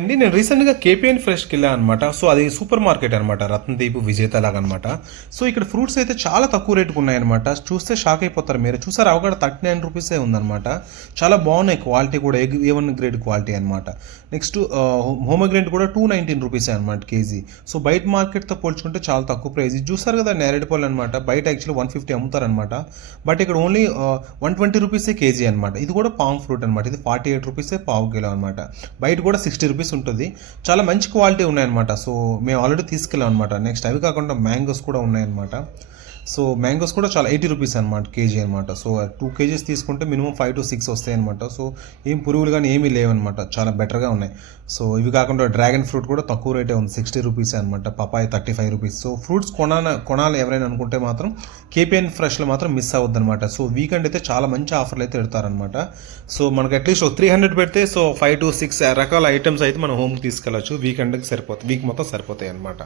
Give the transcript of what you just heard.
అండి నేను రీసెంట్గా కేపీఎన్ ఫ్రెష్కి వెళ్ళాను అనమాట. సో అది సూపర్ మార్కెట్ అనమాట, రత్నదీప్ విజేత లాగా అనమాట. సో ఇక్కడ ఫ్రూట్స్ అయితే చాలా తక్కువ రేటుకు ఉన్నాయన్నమాట. చూస్తే షాక్ అయిపోతారు మీరు. చూసారు అవకాడో 39 రూపీసే ఉందన్నమాట. చాలా బాగున్నాయి, క్వాలిటీ కూడా A1 గ్రేడ్ క్వాలిటీ అనమాట. నెక్స్ట్ హోమోగ్రెంట్ కూడా 219 రూపీసే అనమాట కేజీ. సో బయట మార్కెట్తో పోల్చుకుంటే చాలా తక్కువ ప్రైస్. ఇది చూసారు కదా నేరేడుపళ్ళు అనమాట. బయట యాక్చువల్లీ 150 అమ్ముతారనమాట, బట్ ఇక్కడ ఓన్లీ 120 రూపీసే కేజీ అనమాట. ఇది కూడా పామ్ ఫ్రూట్ అనమాట. ఇది 48 రూపీసే పావు కిలో అనమాట. బయట కూడా 60 రూపీస్ ఉంటుంది. చాలా మంచి క్వాలిటీ ఉన్నాయన్నమాట. సో మేము ఆల్రెడీ తీసుకెళ్ళాం అనమాట. నెక్స్ట్ అవి కాకుండా మ్యాంగోస్ కూడా ఉన్నాయన్నమాట. సో మ్యాంగోస్ కూడా చాలా 80 రూపీస్ అనమాట కేజీ అనమాట. సో 2 కేజీస్ తీసుకుంటే మినిమం 5 to 6 వస్తాయి అనమాట. సో ఏం పురుగులు కానీ ఏమీ లేవన్నమాట, చాలా బెటర్గా ఉన్నాయి. సో ఇవి కాకుండా డ్రాగన్ ఫ్రూట్ కూడా తక్కువ రేటే ఉంది, 60 రూపీస్ అనమాట. Papaya 35 rupees. సో ఫ్రూట్స్ కొనాలి ఎవరైనా అనుకుంటే మాత్రం కేపీఎన్ ఫ్రెష్లో మాత్రం మిస్ అవ్వద్దు అనమాట. సో వీకెండ్ అయితే చాలా మంచి ఆఫర్లు అయితే పెడతారనమాట. సో మనకు అట్లీస్ట్ 300 పెడితే సో 5 to 6 రకాల ఐటమ్స్ అయితే మనం హోమ్కి తీసుకెళ్ళచ్చు. వీకెండ్కి సరిపోతాయి, వీక్ మొత్తం సరిపోతాయి అనమాట.